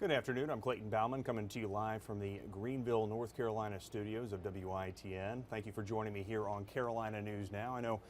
Good afternoon. I'm Clayton Bauman coming to you live from the Greenville, North Carolina studios of WITN. Thank you for joining me here on Carolina News Now. I know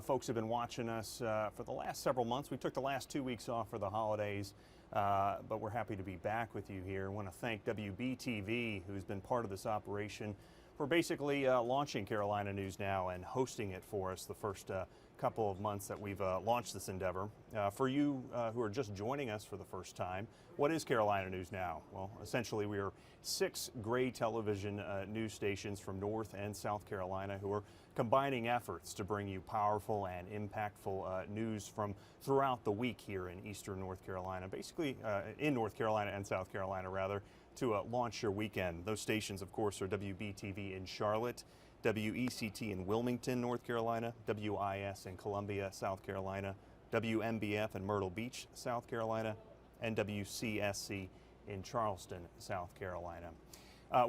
folks have been watching us for the last several months. We took the last 2 weeks off for the holidays, but we're happy to be back with you here. I want to thank WBTV, who's been part of this operation, for basically launching Carolina News Now and hosting it for us the first couple of months that we've launched this endeavor. For you who are just joining us for the first time, what is Carolina News Now? Well, essentially we are 6 gray television news stations from North and South Carolina who are combining efforts to bring you powerful and impactful news from throughout the week here in eastern North Carolina, basically in North Carolina and South Carolina rather, to launch your weekend. Those stations, of course, are WBTV in Charlotte, WECT in Wilmington, North Carolina, WIS in Columbia, South Carolina, WMBF in Myrtle Beach, South Carolina, and WCSC in Charleston, South Carolina.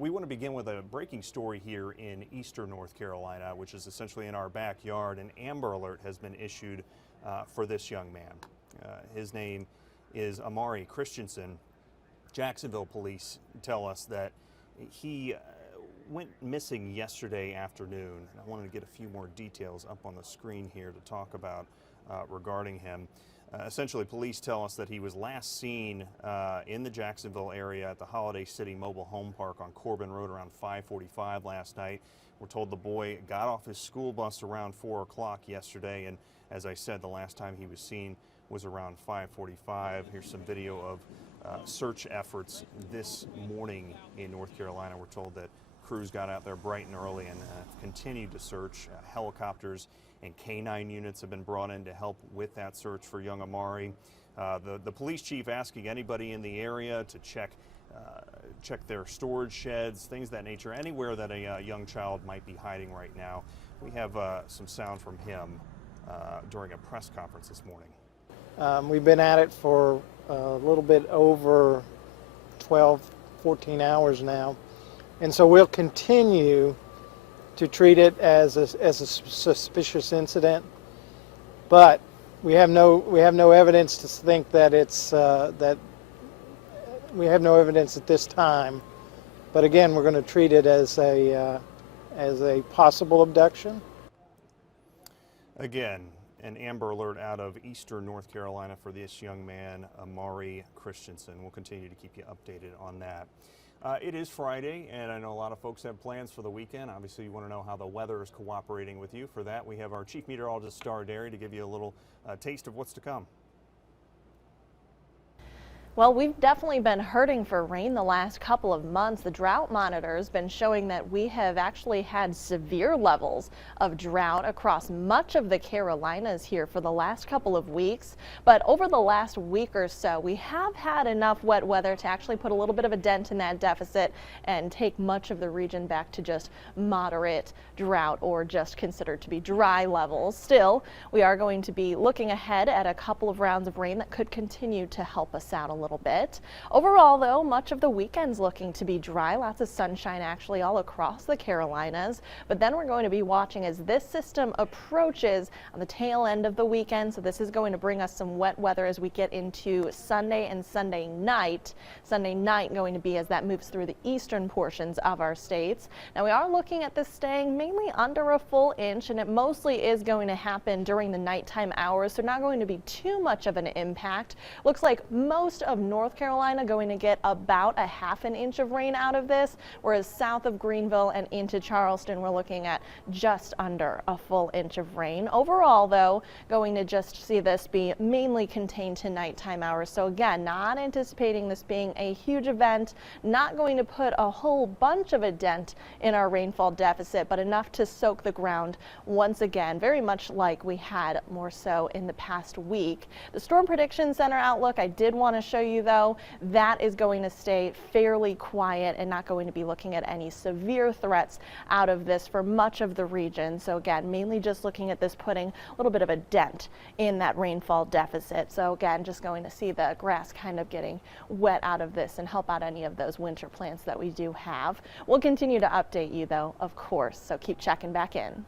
We want to begin with a breaking story here in eastern North Carolina, which is essentially in our backyard. An Amber Alert has been issued for this young man. His name is Amari Christensen. Jacksonville police tell us that he went missing yesterday afternoon. I wanted to get a few more details up on the screen here to talk about regarding him. Essentially, police tell us that he was last seen in the Jacksonville area at the Holiday City Mobile Home Park on Corbin Road around 5:45 last night. We're told the boy got off his school bus around 4 o'clock yesterday, and as I said, the last time he was seen was around 5:45. Here's some video of search efforts this morning in North Carolina. We're told that crews got out there bright and early and continued to search. Helicopters and canine units have been brought in to help with that search for young Amari. The police chief asking anybody in the area to check their storage sheds, things of that nature, anywhere that a young child might be hiding right now. We have some sound from him during a press conference this morning. We've been at it for a little bit over 12, 14 hours now. And so we'll continue to treat it as a suspicious incident, but we have no evidence to think that it's we have no evidence at this time. But again, we're going to treat it as a possible abduction. Again, an Amber Alert out of eastern North Carolina for this young man, Amari Christensen. We'll continue to keep you updated on that. It is Friday, and I know a lot of folks have plans for the weekend. Obviously, you want to know how the weather is cooperating with you. For that, we have our Chief Meteorologist, Star Derry, to give you a little taste of what's to come. Well, we've definitely been hurting for rain the last couple of months. The drought monitor has been showing that we have actually had severe levels of drought across much of the Carolinas here for the last couple of weeks. But over the last week or so, we have had enough wet weather to actually put a little bit of a dent in that deficit and take much of the region back to just moderate drought or just considered to be dry levels. Still, we are going to be looking ahead at a couple of rounds of rain that could continue to help us out a little bit. Overall, though, much of the weekend's looking to be dry. Lots of sunshine actually all across the Carolinas. But then we're going to be watching as this system approaches on the tail end of the weekend. So this is going to bring us some wet weather as we get into Sunday and Sunday night. Sunday night going to be as that moves through the eastern portions of our states. Now we are looking at this staying mainly under a full inch, and it mostly is going to happen during the nighttime hours. So not going to be too much of an impact. Looks like most of North Carolina going to get about a ½ an inch of rain out of this, whereas south of Greenville and into Charleston, we're looking at just under a full inch of rain. Overall, though, going to just see this be mainly contained to nighttime hours. So again, not anticipating this being a huge event, not going to put a whole bunch of a dent in our rainfall deficit, but enough to soak the ground once again, very much like we had more so in the past week. The Storm Prediction Center outlook I did want to show you, though, that is going to stay fairly quiet and not going to be looking at any severe threats out of this for much of the region. So again, mainly just looking at this putting a little bit of a dent in that rainfall deficit. So again, just going to see the grass kind of getting wet out of this and help out any of those winter plants that we do have. We'll continue to update you, though, of course, so keep checking back in.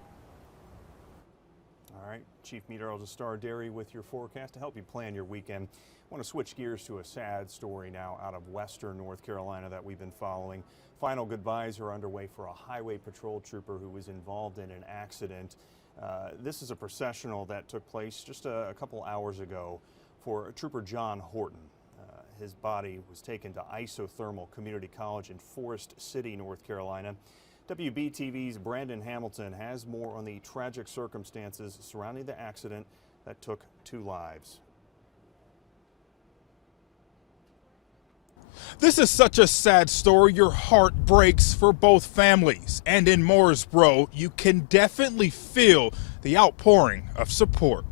All right, Chief Meteorologist Star Derry with your forecast to help you plan your weekend. I want to switch gears to a sad story now out of western North Carolina that we've been following. Final goodbyes are underway for a highway patrol trooper who was involved in an accident. This is a processional that took place just a couple hours ago for Trooper John Horton. His body was taken to Isothermal Community College in Forest City, North Carolina. WBTV's Brandon Hamilton has more on the tragic circumstances surrounding the accident that took 2 lives. This is such a sad story. Your heart breaks for both families. And in Mooresboro, you can definitely feel the outpouring of support.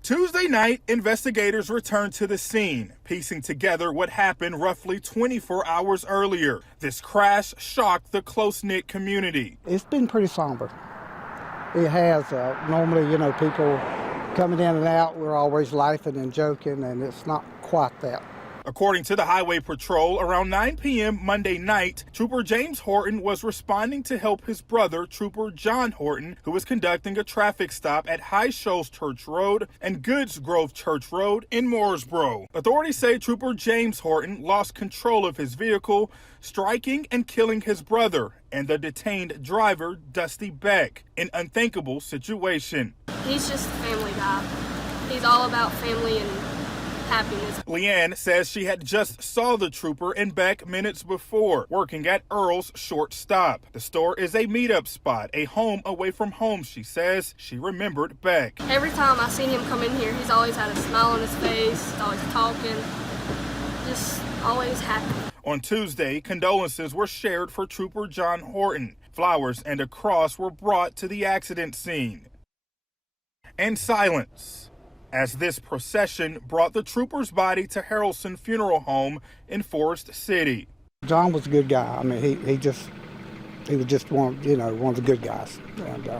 Tuesday night, investigators returned to the scene, piecing together what happened roughly 24 hours earlier. This crash shocked the close-knit community. It's been pretty somber. It has. Normally, people coming in and out, we're always laughing and joking, and it's not quite that. According to the Highway Patrol, around 9 p.m. Monday night, Trooper James Horton was responding to help his brother, Trooper John Horton, who was conducting a traffic stop at High Shoals Church Road and Goods Grove Church Road in Mooresboro. Authorities say Trooper James Horton lost control of his vehicle, striking and killing his brother and the detained driver, Dusty Beck, an unthinkable situation. He's just a family guy. He's all about family and happiness. Leanne says she had just saw the trooper and Beck minutes before, working at Earl's Short Stop. The store is a meetup spot, a home away from home, she says. She remembered Beck. Every time I seen him come in here, he's always had a smile on his face, always talking, just always happy. On Tuesday, condolences were shared for Trooper John Horton. Flowers and a cross were brought to the accident scene. And silence, as this procession brought the trooper's body to Harrelson Funeral Home in Forest City. John was a good guy. I mean, he was just one of the good guys, and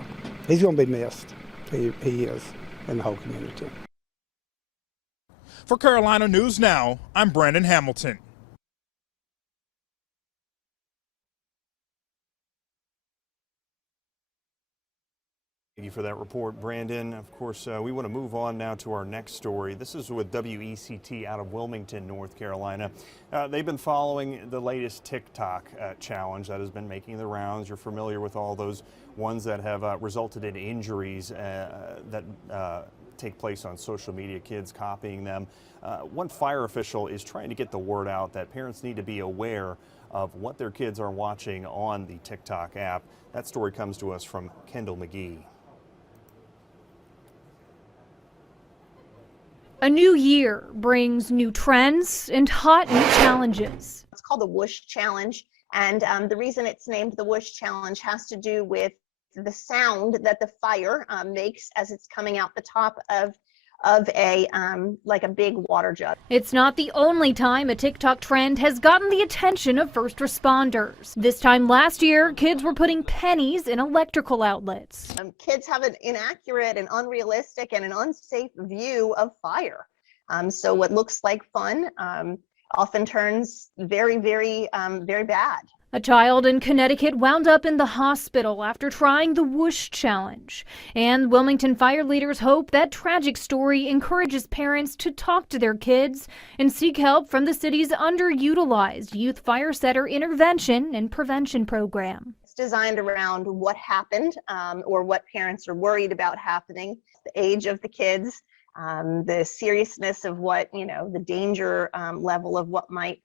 he's going to be missed. He is in the whole community. For Carolina News Now, I'm Brandon Hamilton. Thank you for that report, Brandon. Of course, we want to move on now to our next story. This is with WECT out of Wilmington, North Carolina. They've been following the latest TikTok challenge that has been making the rounds. You're familiar with all those ones that have resulted in injuries that take place on social media, kids copying them. One fire official is trying to get the word out that parents need to be aware of what their kids are watching on the TikTok app. That story comes to us from Kendall McGee. A new year brings new trends and hot new challenges. It's called the Whoosh Challenge, and the reason it's named the Whoosh Challenge has to do with the sound that the fire makes as it's coming out the top of a like a big water jug. It's not the only time a TikTok trend has gotten the attention of first responders. This time last year, kids were putting pennies in electrical outlets. Kids have an inaccurate and unrealistic and an unsafe view of fire. So what looks like fun often turns very, very, very bad. A child in Connecticut wound up in the hospital after trying the Whoosh Challenge. And Wilmington fire leaders hope that tragic story encourages parents to talk to their kids and seek help from the city's underutilized Youth Fire Setter Intervention and Prevention Program. It's designed around what happened or what parents are worried about happening, the age of the kids, the seriousness of what, the danger level of what might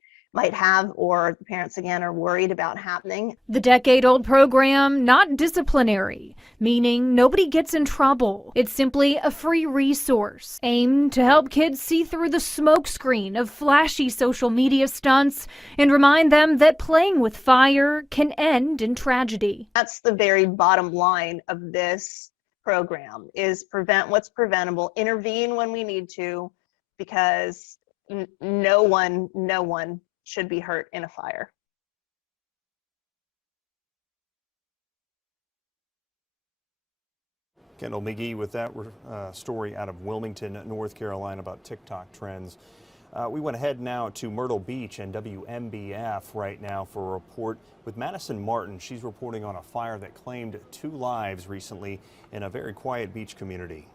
have, or the parents again are worried about happening. The decade-old program, not disciplinary, meaning nobody gets in trouble. It's simply a free resource aimed to help kids see through the smokescreen of flashy social media stunts and remind them that playing with fire can end in tragedy. That's the very bottom line of this program, is prevent what's preventable, intervene when we need to, because no one should be hurt in a fire. Kendall McGee with that story out of Wilmington, North Carolina about TikTok trends. We went ahead now to Myrtle Beach and WMBF right now for a report with Madison Martin. She's reporting on a fire that claimed 2 lives recently in a very quiet beach community.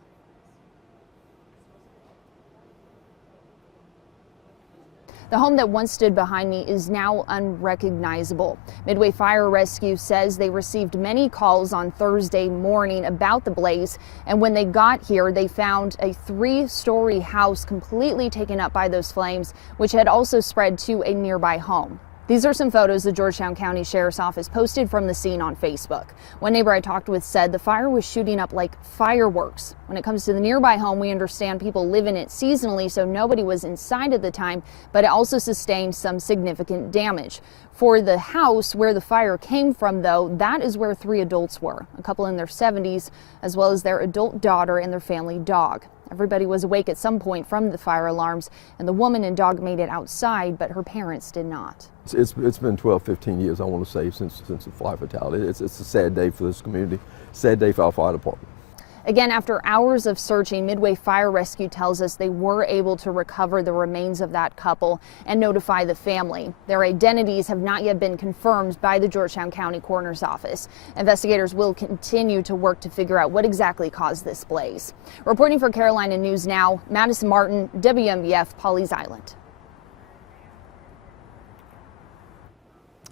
The home that once stood behind me is now unrecognizable. Midway Fire Rescue says they received many calls on Thursday morning about the blaze, and when they got here, they found a 3-story house completely taken up by those flames, which had also spread to a nearby home. These are some photos the Georgetown County Sheriff's Office posted from the scene on Facebook. One neighbor I talked with said the fire was shooting up like fireworks. When it comes to the nearby home, we understand people live in it seasonally, so nobody was inside at the time, but it also sustained some significant damage. For the house where the fire came from, though, that is where 3 adults were, a couple in their 70s, as well as their adult daughter and their family dog. Everybody was awake at some point from the fire alarms, and the woman and dog made it outside, but her parents did not. It's been 12, 15 years, I want to say, since the fire fatality. It's a sad day for this community, sad day for our fire department. Again, after hours of searching, Midway Fire Rescue tells us they were able to recover the remains of that couple and notify the family. Their identities have not yet been confirmed by the Georgetown County Coroner's Office. Investigators will continue to work to figure out what exactly caused this blaze. Reporting for Carolina News Now, Madison Martin, WMBF, Pawleys Island.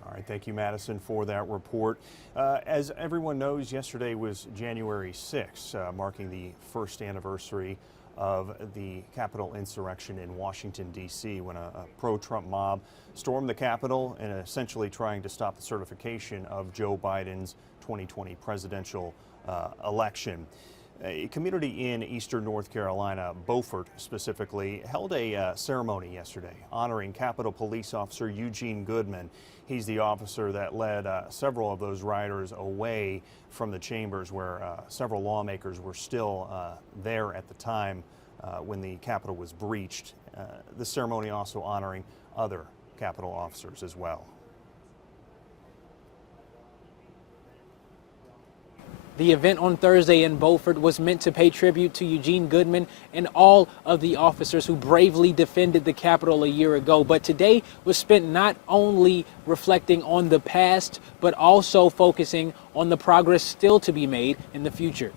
All right, thank you, Madison, for that report. As everyone knows, yesterday was January 6th, marking the first anniversary of the Capitol insurrection in Washington, D.C., when a pro-Trump mob stormed the Capitol and essentially trying to stop the certification of Joe Biden's 2020 presidential election. A community in eastern North Carolina, Beaufort specifically, held a ceremony yesterday honoring Capitol Police Officer Eugene Goodman. He's the officer that led several of those rioters away from the chambers where several lawmakers were still there at the time when the Capitol was breached. The ceremony also honoring other Capitol officers as well. The event on Thursday in Beaufort was meant to pay tribute to Eugene Goodman and all of the officers who bravely defended the Capitol a year ago. But today was spent not only reflecting on the past, but also focusing on the progress still to be made in the future.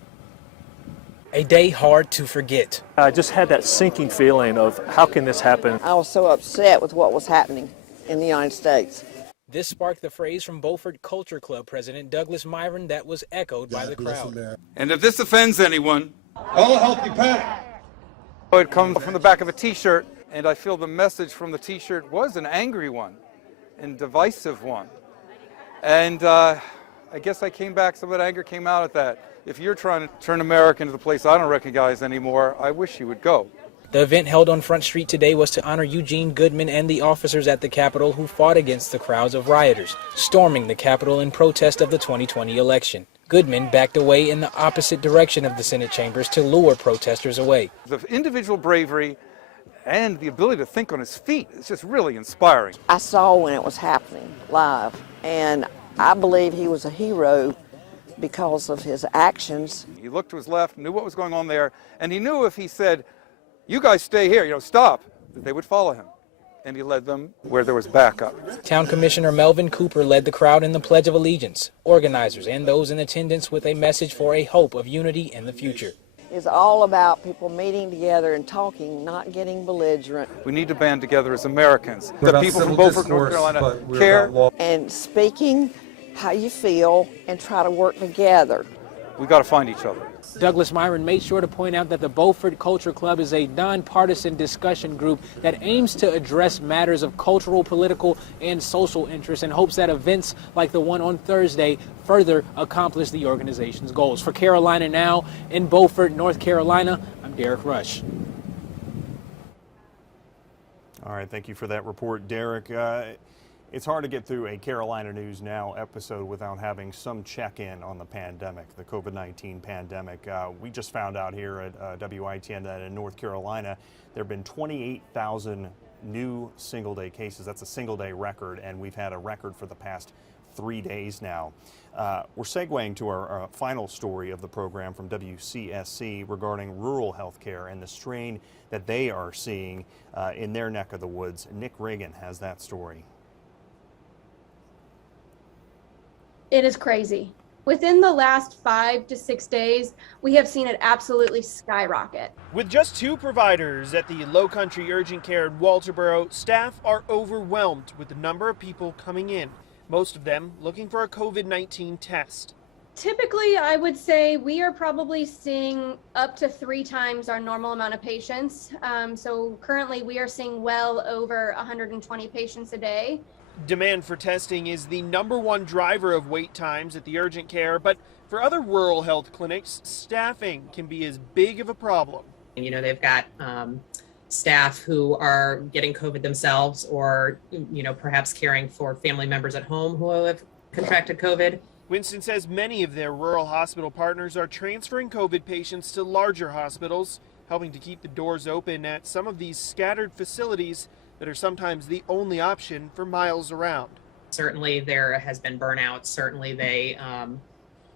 A day hard to forget. I just had that sinking feeling of how can this happen? I was so upset with what was happening in the United States. This sparked the phrase from Beaufort Culture Club President Douglas Myron that was echoed by the crowd. And if this offends anyone, I'll help you pack. It comes from the back of a T-shirt, and I feel the message from the T-shirt was an angry one and divisive one. And I guess I came back, some of that anger came out at that. If you're trying to turn America into the place I don't recognize anymore, I wish you would go. The event held on Front Street today was to honor Eugene Goodman and the officers at the Capitol who fought against the crowds of rioters storming the Capitol in protest of the 2020 election. Goodman backed away in the opposite direction of the Senate chambers to lure protesters away. The individual bravery and the ability to think on his feet is just really inspiring. I saw when it was happening live, and I believe he was a hero because of his actions. He looked to his left, knew what was going on there, and he knew if he said, "You guys stay here, stop," that they would follow him. And he led them where there was backup. Town Commissioner Melvin Cooper led the crowd in the Pledge of Allegiance, organizers and those in attendance with a message for a hope of unity in the future. It's all about people meeting together and talking, not getting belligerent. We need to band together as Americans. The people from Beaufort, North Carolina care. And speaking how you feel and try to work together. We got to find each other. Douglas Myron made sure to point out that the Beaufort Culture Club is a nonpartisan discussion group that aims to address matters of cultural, political, and social interest and hopes that events like the one on Thursday further accomplish the organization's goals. For Carolina Now in Beaufort, North Carolina, I'm Derek Rush. All right, thank you for that report, Derek. It's hard to get through a Carolina News Now episode without having some check-in on the pandemic, the COVID-19 pandemic. We just found out here at WITN that in North Carolina, there have been 28,000 new single-day cases. That's a single-day record, and we've had a record for the past 3 days now. We're segueing to our final story of the program from WCSC regarding rural health care and the strain that they are seeing in their neck of the woods. Nick Reagan has that story. It is crazy. Within the last 5 to 6 days, we have seen it absolutely skyrocket. With just 2 providers at the Low Country Urgent Care in Walterboro, staff are overwhelmed with the number of people coming in, most of them looking for a COVID-19 test. Typically, I would say we are probably seeing up to 3 times our normal amount of patients. So currently we are seeing well over 120 patients a day. Demand for testing is the #1 driver of wait times at the urgent care, but for other rural health clinics, staffing can be as big of a problem. You know, they've got staff who are getting COVID themselves, or, you know, perhaps caring for family members at home who have contracted COVID. Winston says many of their rural hospital partners are transferring COVID patients to larger hospitals, helping to keep the doors open at some of these scattered facilities that are sometimes the only option for miles around. Certainly there has been burnout. Certainly they,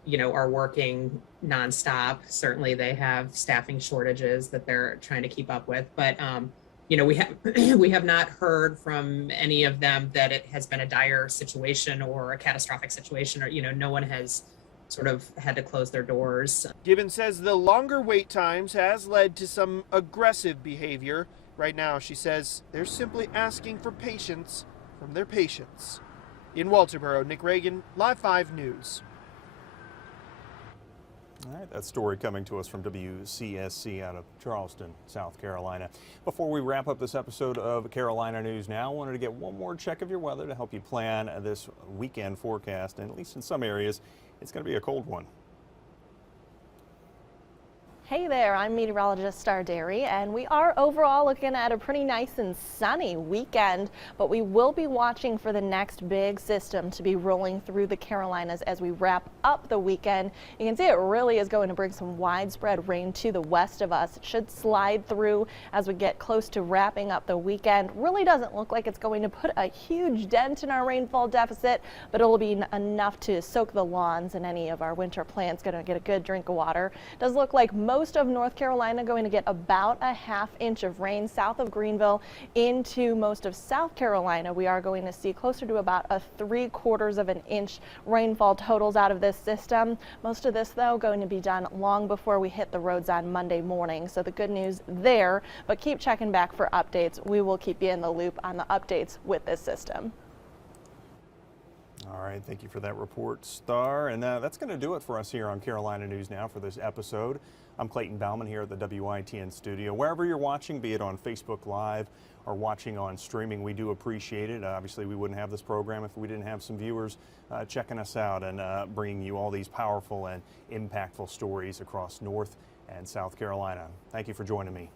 you know, are working nonstop. Certainly they have staffing shortages that they're trying to keep up with. But, you know, we have not heard from any of them that it has been a dire situation or a catastrophic situation, or, you know, no one has sort of had to close their doors. Gibbons says the longer wait times has led to some aggressive behavior. Right now, she says they're simply asking for patience from their patients. In Walterboro, Nick Reagan, Live 5 News. All right, that story coming to us from WCSC out of Charleston, South Carolina. Before we wrap up this episode of Carolina News Now, I wanted to get one more check of your weather to help you plan this weekend forecast. And at least in some areas, it's going to be a cold one. Hey there, I'm meteorologist Star Dairy, and we are overall looking at a pretty nice and sunny weekend, but we will be watching for the next big system to be rolling through the Carolinas as we wrap up the weekend. You can see it really is going to bring some widespread rain to the west of us. It should slide through as we get close to wrapping up the weekend. Really doesn't look like it's going to put a huge dent in our rainfall deficit, but it'll be enough to soak the lawns, and any of our winter plants going to get a good drink of water. It does look like most of North Carolina going to get about a ½ inch of rain south of Greenville into most of South Carolina. We are going to see closer to about a 3/4 of an inch rainfall totals out of this system. Most of this, though, going to be done long before we hit the roads on Monday morning. So the good news there, but keep checking back for updates. We will keep you in the loop on the updates with this system. All right, thank you for that report, Star. And that's going to do it for us here on Carolina News Now for this episode. I'm Clayton Bauman here at the WITN studio. Wherever you're watching, be it on Facebook Live or watching on streaming, we do appreciate it. Obviously, we wouldn't have this program if we didn't have some viewers checking us out and bringing you all these powerful and impactful stories across North and South Carolina. Thank you for joining me.